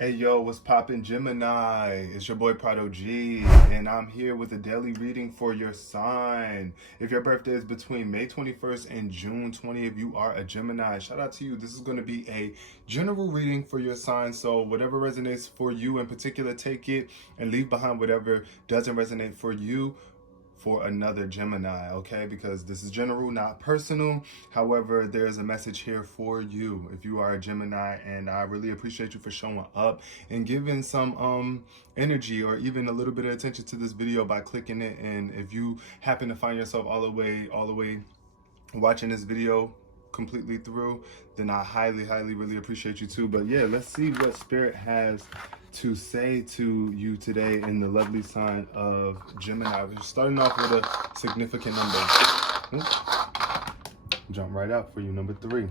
Hey yo, what's poppin', Gemini? It's your boy Prado G, and I'm here with a daily reading for your sign. If your birthday is between May 21st and June 20th, you are a Gemini. Shout out to you. This is going to be a general reading for your sign, so whatever resonates for you in particular, take it and leave behind whatever doesn't resonate for you for another Gemini, okay? Because this is general, not personal. However, there's a message here for you if you are a Gemini, and I really appreciate you for showing up and giving some energy or even a little bit of attention to this video by clicking it. And if you happen to find yourself all the way watching this video completely through, then I highly really appreciate you too. But yeah, let's see what Spirit has to say to you today in the lovely sign of Gemini. We're starting off with a significant number. Jump right out for you. Number 3.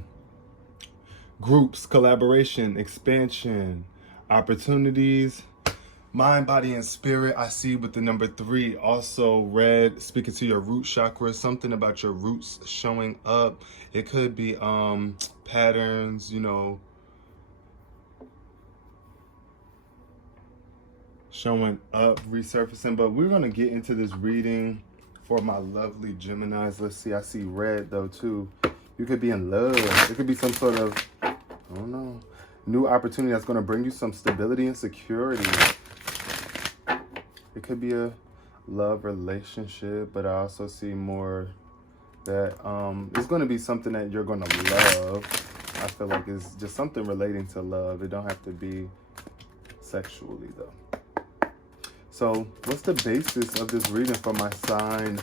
Groups, collaboration, expansion, opportunities, mind, body, and spirit. I see with the number 3. Also red, speaking to your root chakra, something about your roots showing up. It could be patterns, showing up, resurfacing. But we're going to get into this reading for my lovely Geminis. Let's see. I see red though too. You could be in love. It could be some sort of, I don't know, new opportunity that's going to bring you some stability and security. It could be a love relationship, but I also see more that it's going to be something that you're going to love. I feel like it's just something relating to love. It don't have to be sexually though. So what's the basis of this reading for my sign,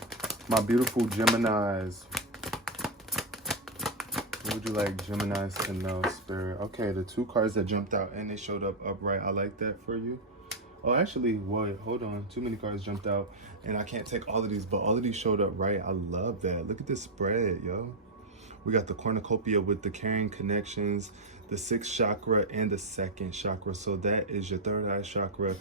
my beautiful Geminis? What would you like Geminis to know, Spirit? Okay, the 2 cards that jumped out and they showed up upright. I like that for you. Oh, actually, wait, hold on. Too many cards jumped out and I can't take all of these, but all of these showed up right. I love that. Look at this spread, yo. We got the cornucopia with the carrying connections, the 6th chakra and the 2nd chakra. So that is your 3rd eye chakra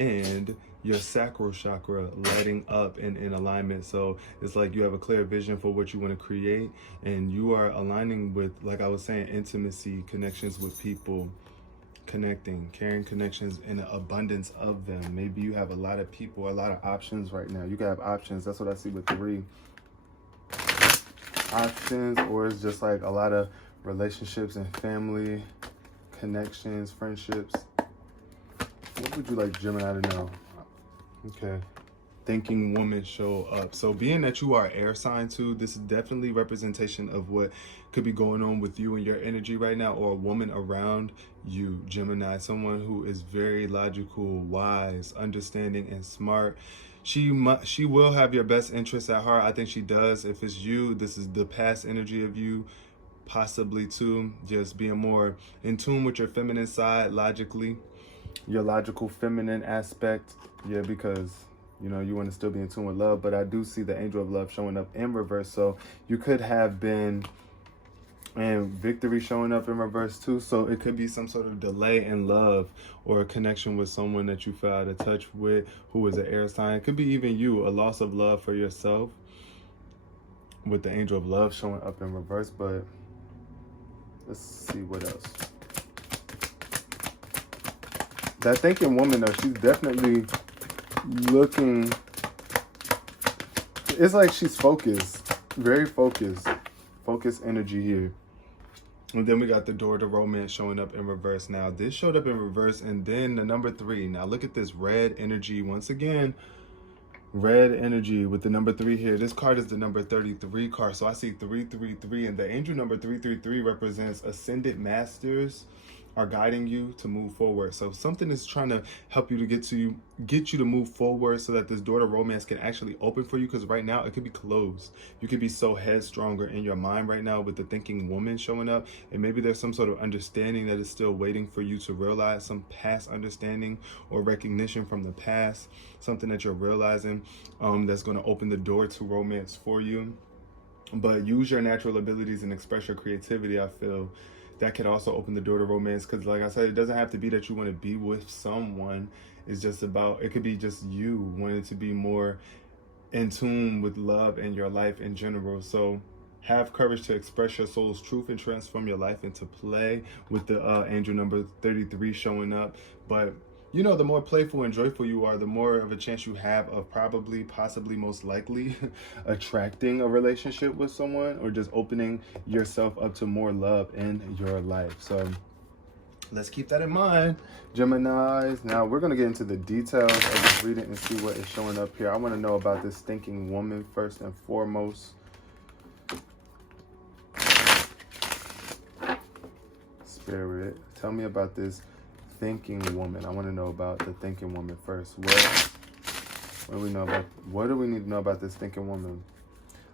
and your sacral chakra lighting up and in alignment. So it's like you have a clear vision for what you want to create, and you are aligning with, like I was saying, intimacy, connections with people, connecting, carrying connections, and an abundance of them. Maybe you have a lot of people, a lot of options right now. You can have options. That's what I see with 3 options, or it's just like a lot of relationships and family connections, friendships. What would you like Gemini to know? Okay. Thinking woman show up. So being that you are air sign too, this is definitely representation of what could be going on with you and your energy right now, or a woman around you, Gemini. Someone who is very logical, wise, understanding, and smart. She will have your best interests at heart. I think she does. If it's you, this is the past energy of you, possibly too. Just being more in tune with your feminine side, logically. Your logical feminine aspect. Yeah, because you want to still be in tune with love. But I do see the angel of love showing up in reverse. So you could have been, and victory showing up in reverse too. So it could be some sort of delay in love or a connection with someone that you fell out of touch with who is an air sign. It could be even you, a loss of love for yourself with the angel of love showing up in reverse. But let's see what else. That thinking woman though, she's definitely looking, it's like she's focused, very focused energy here. And then we got the door to romance showing up in reverse. Now this showed up in reverse, and then the number 3. Now look at this red energy once again. Red energy with the number 3 here. This card is the number 33 card. So I see 333, and the angel number 333 represents ascended masters are guiding you to move forward. So something is trying to help you to get you to move forward so that this door to romance can actually open for you, because right now it could be closed. You could be so headstrong in your mind right now with the thinking woman showing up, and maybe there's some sort of understanding that is still waiting for you to realize, some past understanding or recognition from the past, something that you're realizing that's going to open the door to romance for you. But use your natural abilities and express your creativity. I feel that could also open the door to romance, because like I said, it doesn't have to be that you want to be with someone. It's just about, it could be just you wanting to be more in tune with love and your life in general. So Have courage to express your soul's truth and transform your life into play, with the angel number 33 showing up. But you know, the more playful and joyful you are, the more of a chance you have of probably, possibly, most likely attracting a relationship with someone, or just opening yourself up to more love in your life. So let's keep that in mind, Geminis. Now we're going to get into the details of this reading and see what is showing up here. I want to know about this thinking woman first and foremost. Spirit, tell me about this thinking woman. I want to know about the thinking woman first. What do we know about? What do we need to know about this thinking woman?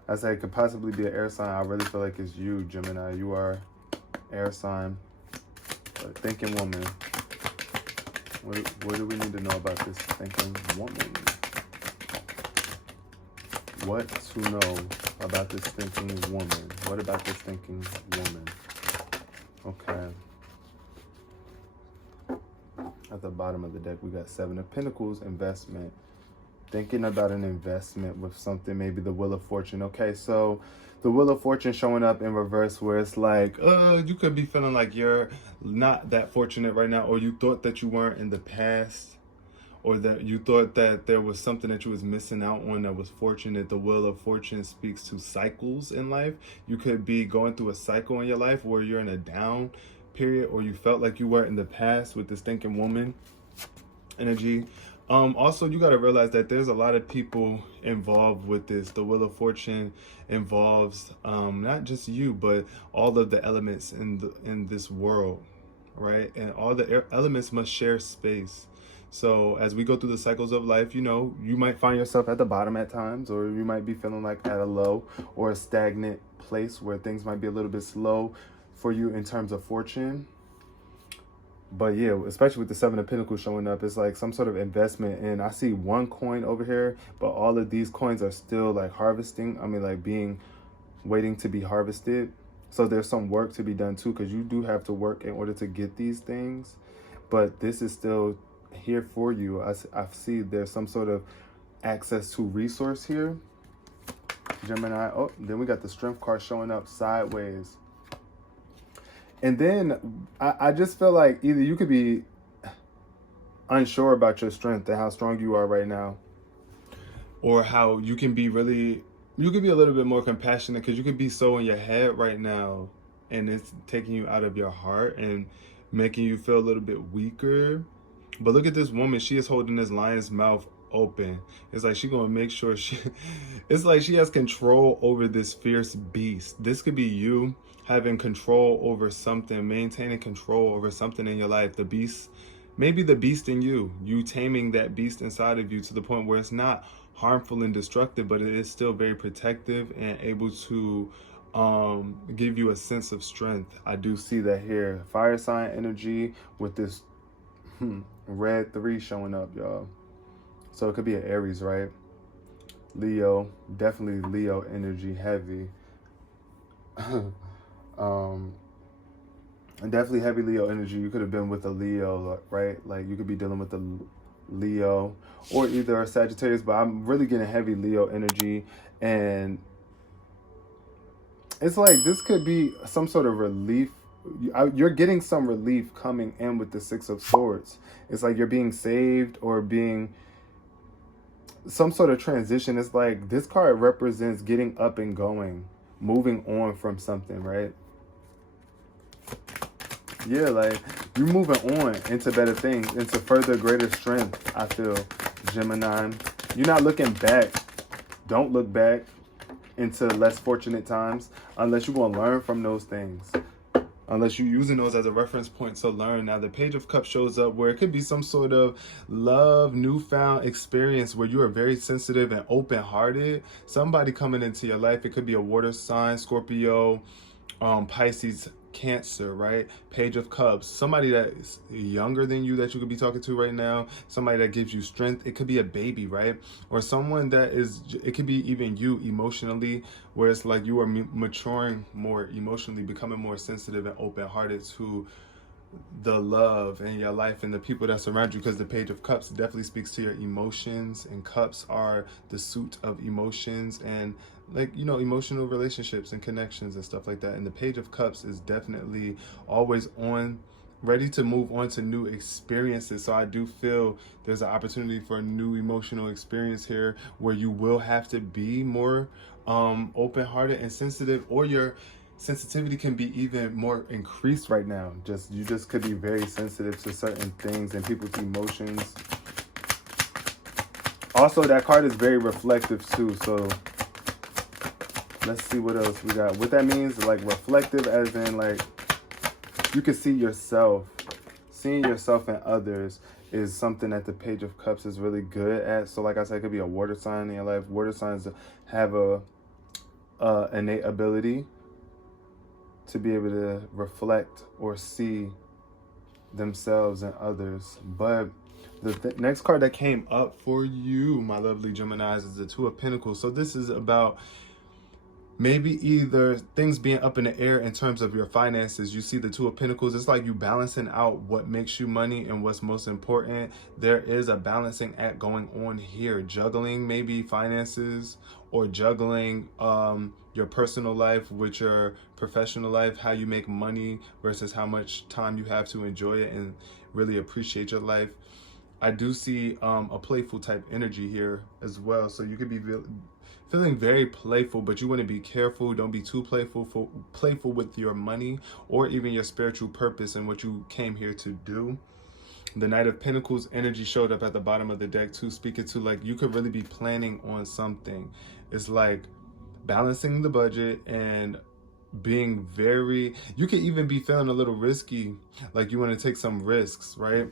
I say it could possibly be an air sign. I really feel like it's you, Gemini. You are air sign. Thinking woman. What do we need to know about this thinking woman? What to know about this thinking woman? What about this thinking woman? Okay. At the bottom of the deck, we got 7 of Pentacles, investment. Thinking about an investment with something, maybe the Wheel of Fortune. Okay, so the Wheel of Fortune showing up in reverse, where it's like, you could be feeling like you're not that fortunate right now, or you thought that you weren't in the past, or that you thought that there was something that you was missing out on that was fortunate. The Wheel of Fortune speaks to cycles in life. You could be going through a cycle in your life where you're in a down period, or you felt like you were in the past with this thinking woman energy. Also, you got to realize that there's a lot of people involved with this. The Wheel of Fortune involves not just you, but all of the elements in this world, right? And all the elements must share space. So as we go through the cycles of life, you know, you might find yourself at the bottom at times, or you might be feeling like at a low or a stagnant place where things might be a little bit slow for you in terms of fortune. But yeah, especially with the 7 of Pentacles showing up, it's like some sort of investment. And I see one coin over here, but all of these coins are still like harvesting. I mean, like waiting to be harvested. So there's some work to be done too, because you do have to work in order to get these things. But this is still here for you. I see there's some sort of access to resource here, Gemini. Oh, then we got the Strength card showing up sideways. And then I just feel like either you could be unsure about your strength and how strong you are right now, or how you can be you could be a little bit more compassionate, because you could be so in your head right now, and it's taking you out of your heart and making you feel a little bit weaker. But look at this woman. She is holding this lion's mouth open. It's like she's gonna make sure it's like she has control over this fierce beast. This could be you having control over something, maintaining control over something in your life. The beast, maybe the beast in you taming that beast inside of you to the point where it's not harmful and destructive, but it is still very protective and able to give you a sense of strength. I do see that here. Fire sign energy with this red 3 showing up, y'all. So it could be an Aries, right? Leo, definitely Leo energy heavy. And definitely heavy Leo energy. You could have been with a Leo, right? Like you could be dealing with a Leo or either a Sagittarius, but I'm really getting heavy Leo energy. And it's like this could be some sort of relief. You're getting some relief coming in with the 6 of Swords. It's like you're being saved or being some sort of transition. It's like this card represents getting up and going, moving on from something, right? Yeah, like you're moving on into better things, into further greater strength, I feel, Gemini. You're not looking back. Don't look back into less fortunate times unless you're going to learn from those things. Unless you're using those as a reference point to learn. Now, the Page of Cups shows up where it could be some sort of love, newfound experience where you are very sensitive and open-hearted. Somebody coming into your life. It could be a water sign, Scorpio, Pisces, Cancer, right? Page of Cups. Somebody that is younger than you that you could be talking to right now. Somebody that gives you strength. It could be a baby, right? Or someone that is, it could be even you emotionally, where it's like you are maturing more emotionally, becoming more sensitive and open-hearted to the love in your life and the people that surround you, because the Page of Cups definitely speaks to your emotions, and cups are the suit of emotions and, like, you know, emotional relationships and connections and stuff like that. And the Page of Cups is definitely always on, ready to move on to new experiences. So I do feel there's an opportunity for a new emotional experience here where you will have to be more open-hearted and sensitive, or your sensitivity can be even more increased right now. You just could be very sensitive to certain things and people's emotions. Also, that card is very reflective too, so let's see what else we got. What that means, like, reflective as in, like, you can see yourself. Seeing yourself and others is something that the Page of Cups is really good at. So like I said, it could be a water sign in your life. Water signs have a innate ability to be able to reflect or see themselves and others. But the next card that came up for you, my lovely Geminis, is the Two of Pentacles. So this is about maybe either things being up in the air in terms of your finances. You see the Two of Pentacles, it's like you balancing out what makes you money and what's most important. There is a balancing act going on here, juggling maybe finances, or juggling your personal life with your professional life, how you make money versus how much time you have to enjoy it and really appreciate your life. I do see a playful type energy here as well. So you could be feeling very playful, but you want to be careful. Don't be too playful with your money or even your spiritual purpose and what you came here to do. The Knight of Pentacles energy showed up at the bottom of the deck too, speaking to, like, you could really be planning on something. It's like balancing the budget and being very, you could even be feeling a little risky, like you want to take some risks, right?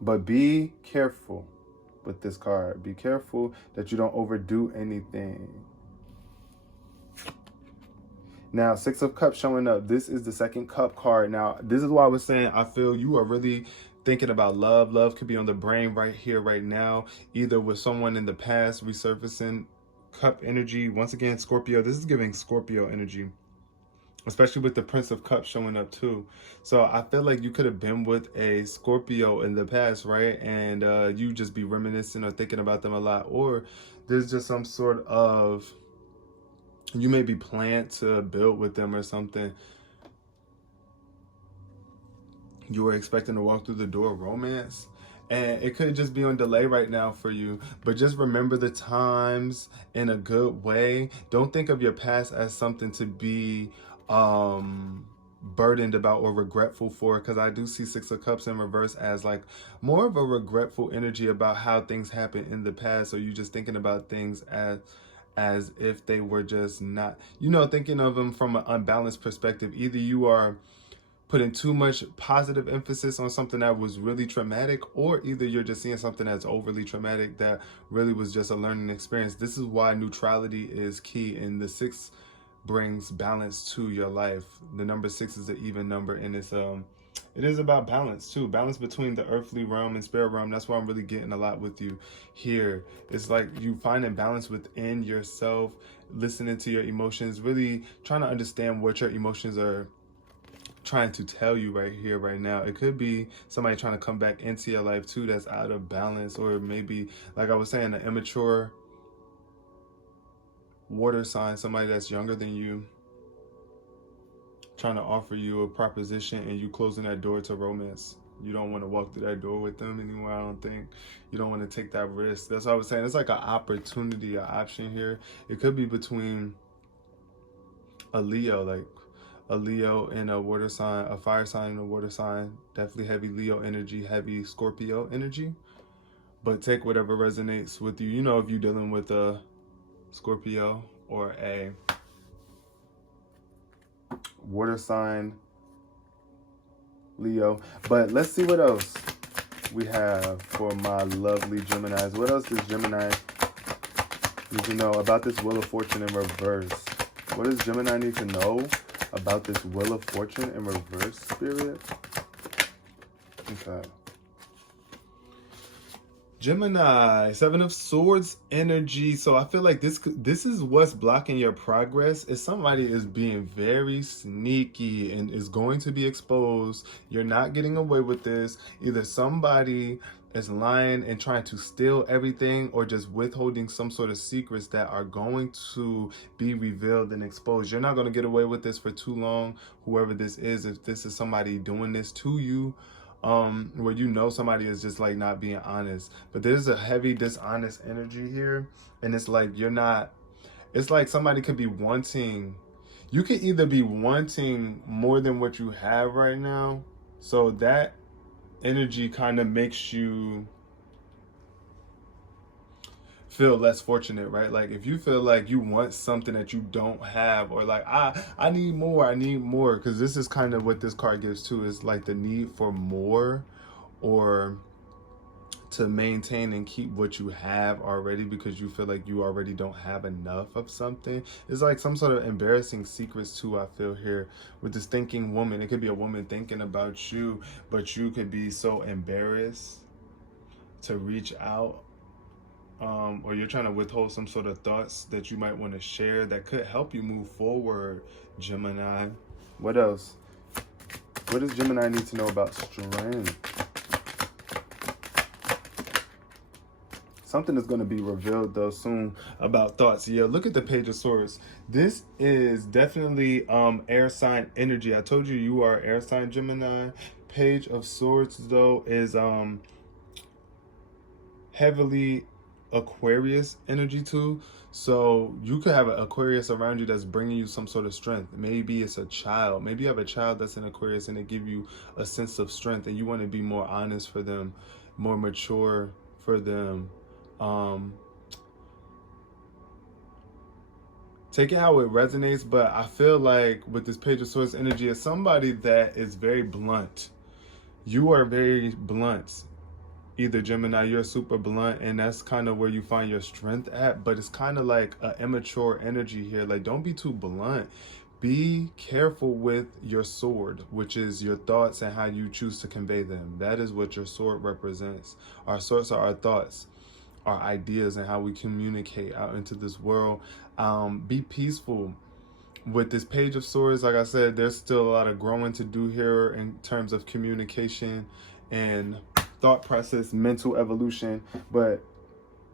But be careful with this card. Be careful that you don't overdo anything. Now, Six of Cups showing up. This is the second cup card. Now, this is why I was saying I feel you are really thinking about love. Love could be on the brain right here, right now, either with someone in the past resurfacing. Cup energy. Once again, Scorpio. This is giving Scorpio energy, especially with the Prince of Cups showing up too. So I feel like you could have been with a Scorpio in the past, right? And you just be reminiscing or thinking about them a lot. Or there's just some sort of, you may be planned to build with them or something. You were expecting to walk through the door of romance. And it could just be on delay right now for you. But just remember the times in a good way. Don't think of your past as something to be burdened about or regretful for, because I do see Six of Cups in reverse as like more of a regretful energy about how things happened in the past. So you just thinking about things as if they were just not, you know, thinking of them from an unbalanced perspective. Either you are putting too much positive emphasis on something that was really traumatic, or either you're just seeing something that's overly traumatic that really was just a learning experience. This is why neutrality is key, and the six brings balance to your life. The number 6 is an even number, and it is about balance too. Balance between the earthly realm and spirit realm. That's why I'm really getting a lot with you here. It's like you finding balance within yourself, listening to your emotions, really trying to understand what your emotions are trying to tell you right here, right now. It could be somebody trying to come back into your life too that's out of balance, or maybe, like I was saying, an immature water sign, somebody that's younger than you, trying to offer you a proposition and you closing that door to romance. You don't want to walk through that door with them anymore, I don't think. You don't want to take that risk. That's what I was saying. It's like an opportunity, an option here. It could be between a Leo, like a Leo and a water sign, a fire sign and a water sign. Definitely heavy Leo energy, heavy Scorpio energy. But take whatever resonates with you. You know, if you're dealing with a Scorpio or a water sign Leo. But let's see what else we have for my lovely Geminis. What else does Gemini need to know about this Wheel of Fortune in reverse? What does Gemini need to know about this Wheel of Fortune in reverse, Spirit? Okay. Gemini, Seven of Swords energy. So I feel like this is what's blocking your progress. Is somebody is being very sneaky and is going to be exposed. You're not getting away with this. Either somebody is lying and trying to steal everything, or just withholding some sort of secrets that are going to be revealed and exposed. You're not going to get away with this for too long, whoever this is. If this is somebody doing this to you, where you know somebody is just like not being honest, but there's a heavy dishonest energy here, and it's like you're not, it's like somebody could be wanting, you could either be wanting more than what you have right now, so that energy kind of makes you feel less fortunate, right? Like if you feel like you want something that you don't have, or like I need more, because this is kind of what this card gives too, is like the need for more, or to maintain and keep what you have already because you feel like you already don't have enough of something. It's like some sort of embarrassing secrets too, I feel here with this thinking woman. It could be a woman thinking about you, but you could be so embarrassed to reach out, or you're trying to withhold some sort of thoughts that you might want to share that could help you move forward, Gemini. What else? What does Gemini need to know about strength? Something is going to be revealed though soon about thoughts. Yeah, look at the Page of Swords. This is definitely air sign energy. I told you you are air sign, Gemini. Page of Swords though is heavily Aquarius energy too. So you could have an Aquarius around you that's bringing you some sort of strength. Maybe it's a child. Maybe you have a child that's an Aquarius and they give you a sense of strength, and you want to be more honest for them, more mature for them. Take it how it resonates, but I feel like with this Page of Swords energy, is somebody that is very blunt. You are very blunt. Either Gemini, you're super blunt, and that's kind of where you find your strength at, but it's kind of like an immature energy here. Like, don't be too blunt. Be careful with your sword, which is your thoughts and how you choose to convey them. That is what your sword represents. Our swords are our thoughts, our ideas, and how we communicate out into this world. Be peaceful. With this Page of Swords, like I said, there's still a lot of growing to do here in terms of communication and thought process, mental evolution, but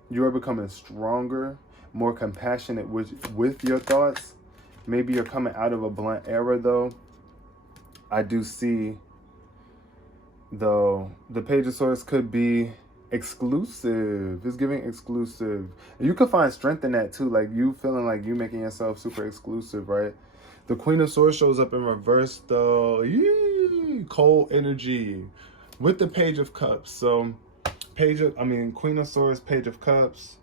you are becoming stronger, more compassionate with your thoughts. Maybe you're coming out of a blunt era though. I do see though the Page of Swords could be exclusive. It's giving exclusive. You could find strength in that too, like you feeling like you making yourself super exclusive, right? The Queen of Swords shows up in reverse though. Yee! Cold energy with the Page of Cups. So Queen of Swords, Page of Cups.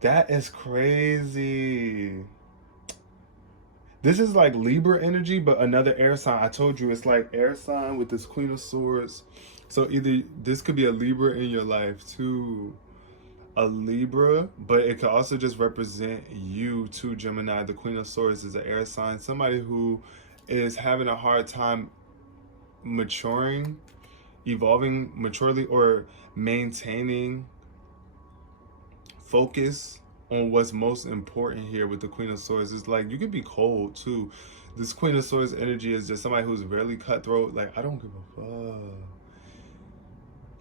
That is crazy. This is like Libra energy, but another air sign. I told you it's like air sign with this Queen of Swords. So either this could be a Libra in your life too. A Libra, but it could also just represent you too, Gemini. The Queen of Swords is an air sign. Somebody who is having a hard time maturing, evolving maturely, or maintaining focus on what's most important here with the Queen of Swords. It's like you could be cold too. This Queen of Swords energy is just somebody who's really cutthroat. Like, I don't give a fuck.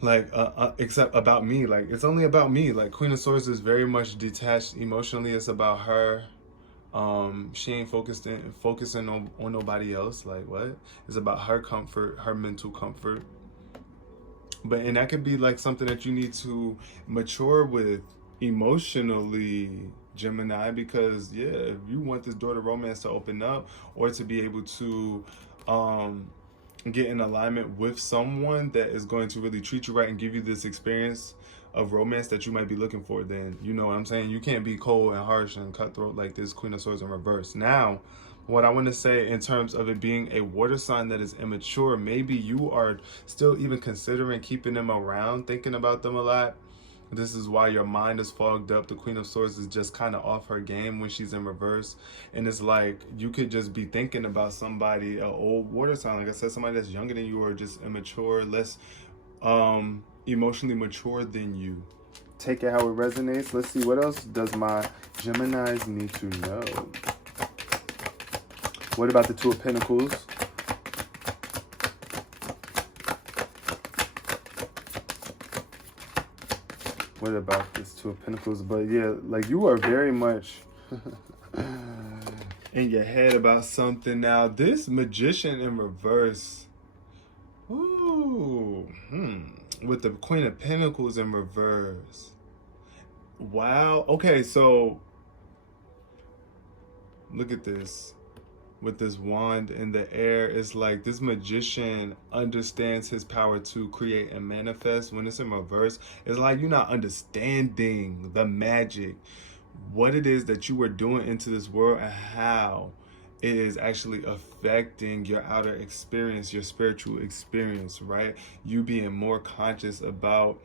Like, except about me. Like, it's only about me. Like, Queen of Swords is very much detached emotionally. It's about her. She ain't focusing on nobody else. Like, what? It's about her comfort, her mental comfort. And that could be like something that you need to mature with emotionally, Gemini, because yeah, if you want this door to romance to open up, or to be able to get in alignment with someone that is going to really treat you right and give you this experience of romance that you might be looking for, then you know what I'm saying, you can't be cold and harsh and cutthroat like this Queen of Swords in reverse. Now, what I want to say in terms of it being a water sign that is immature, maybe you are still even considering keeping them around, thinking about them a lot. This is why your mind is fogged up. The Queen of Swords is just kind of off her game when she's in reverse. And it's like you could just be thinking about somebody, an old water sign, like I said, somebody that's younger than you, or just immature, less emotionally mature than you. Take it how it resonates. Let's see, what else does my Geminis need to know? What about the Two of Pentacles? What about this Two of Pentacles? But yeah, like you are very much in your head about something now. This Magician in reverse. Ooh. With the Queen of Pentacles in reverse. Wow. Okay, so look at this. With this wand in the air, it's like this magician understands his power to create and manifest. When it's in reverse, it's like you're not understanding the magic, what it is that you are doing into this world, and how it is actually affecting your outer experience, your spiritual experience, right? You being more conscious about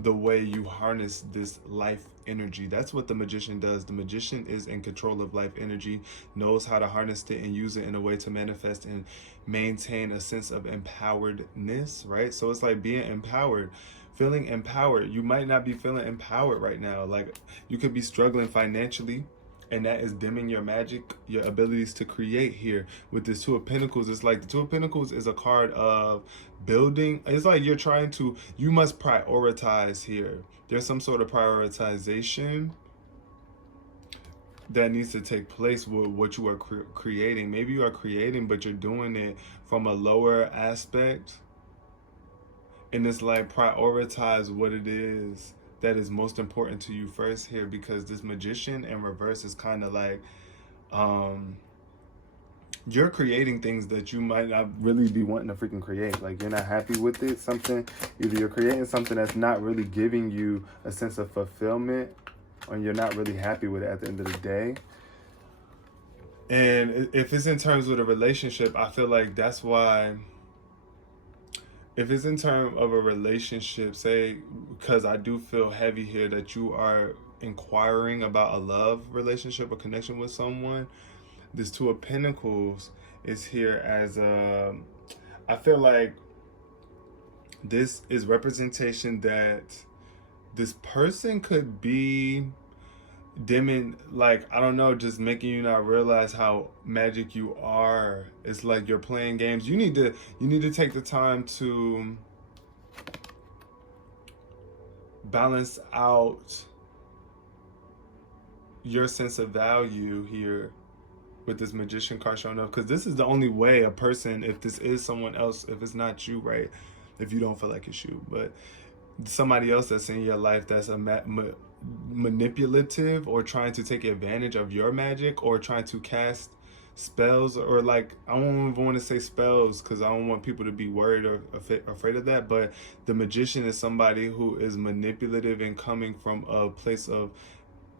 the way you harness this life energy. That's what the magician does. The magician is in control of life energy, knows how to harness it and use it in a way to manifest and maintain a sense of empoweredness, right? So it's like being empowered, feeling empowered. You might not be feeling empowered right now. Like you could be struggling financially, and that is dimming your magic, your abilities to create here. With this Two of Pentacles, it's like the Two of Pentacles is a card of building. It's like you're trying to, you must prioritize here. There's some sort of prioritization that needs to take place with what you are creating. Maybe you are creating, but you're doing it from a lower aspect. And it's like prioritize what it is that is most important to you first here, because this Magician in reverse is kind of like you're creating things that you might not really be wanting to freaking create. Like you're not happy with it. Something, either you're creating something that's not really giving you a sense of fulfillment, or you're not really happy with it at the end of the day. And if it's in terms of a relationship, I feel like that's why. If it's in terms of a relationship, say, because I do feel heavy here that you are inquiring about a love relationship or connection with someone, this Two of Pentacles is here as a, I feel like this is representation that this person could be dimming, like, I don't know, just making you not realize how magic you are. It's like you're playing games. You need to take the time to balance out your sense of value here with this Magician card showing up, because this is the only way a person, if this is someone else, if it's not you, right, if you don't feel like it's you, but somebody else that's in your life that's a manipulative, or trying to take advantage of your magic, or trying to cast spells, or like, I don't even want to say spells because I don't want people to be worried or afraid of that, but the Magician is somebody who is manipulative and coming from a place of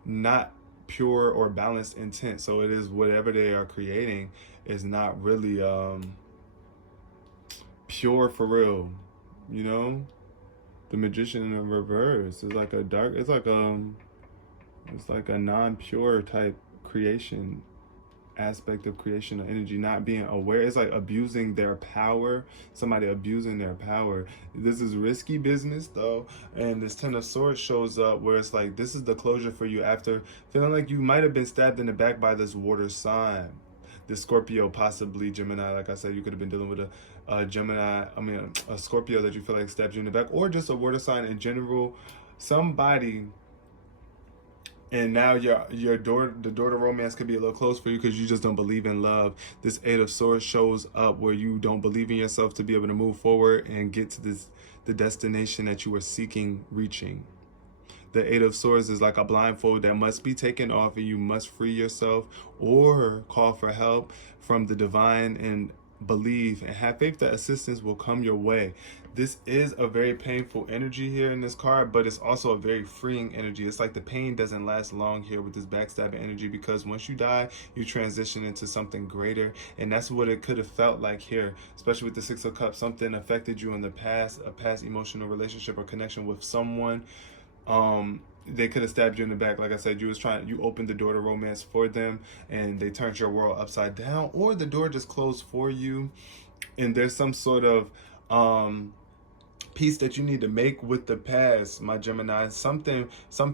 not pure or balanced intent. So it is whatever they are creating is not really pure for real, you know. The Magician in reverse is like a dark, it's like a non-pure type creation aspect of creation of energy, not being aware. It's like abusing their power, somebody abusing their power. This is risky business though, and this Ten of Swords shows up where it's like this is the closure for you after feeling like you might have been stabbed in the back by this water sign, this Scorpio, possibly Gemini. Like I said, you could have been dealing with a Gemini, a Scorpio that you feel like stabbed you in the back, or just a water sign in general, somebody. And now the door to romance could be a little close for you because you just don't believe in love. This Eight of Swords shows up where you don't believe in yourself to be able to move forward and get to the destination that you are seeking, reaching. The Eight of Swords is like a blindfold that must be taken off, and you must free yourself or call for help from the divine and believe and have faith that assistance will come your way. This is a very painful energy here in this card, but it's also a very freeing energy. It's like the pain doesn't last long here with this backstabbing energy, because once you die, you transition into something greater. And that's what it could have felt like here, especially with the Six of Cups. Something affected you in the past, a past emotional relationship or connection with someone. They could have stabbed you in the back. Like I said, you opened the door to romance for them, and they turned your world upside down, or the door just closed for you. And there's some sort of peace that you need to make with the past, my Gemini. Some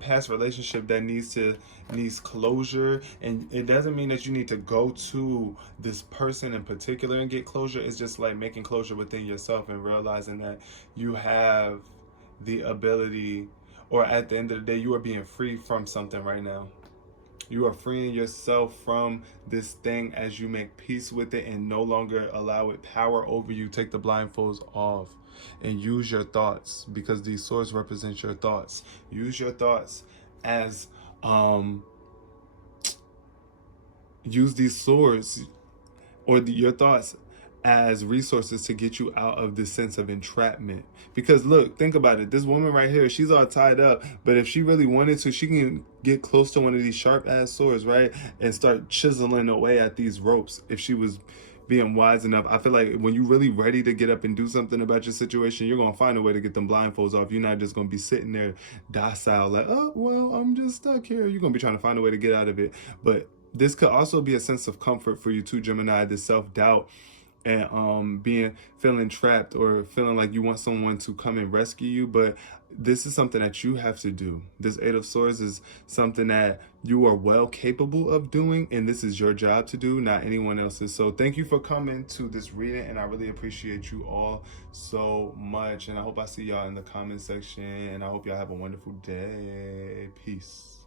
past relationship that needs closure. And it doesn't mean that you need to go to this person in particular and get closure. It's just like making closure within yourself and realizing that you have the ability, or at the end of the day, you are being free from something right now. You are freeing yourself from this thing as you make peace with it and no longer allow it power over you. Take the blindfolds off and use your thoughts, because these swords represent your thoughts. Use your thoughts as use these swords or your thoughts as resources to get you out of this sense of entrapment. Because look, think about it. This woman right here, she's all tied up, but if she really wanted to, she can get close to one of these sharp ass swords, right? And start chiseling away at these ropes if she was being wise enough. I feel like when you're really ready to get up and do something about your situation, you're going to find a way to get them blindfolds off. You're not just going to be sitting there docile like, oh, well, I'm just stuck here. You're going to be trying to find a way to get out of it. But this could also be a sense of comfort for you too, Gemini, this self-doubt and feeling trapped or feeling like you want someone to come and rescue you. But this is something that you have to do. This Eight of Swords is something that you are well capable of doing, and this is your job to do, not anyone else's. So thank you for coming to this reading, and I really appreciate you all so much. And I hope I see y'all in the comment section, and I hope y'all have a wonderful day. Peace.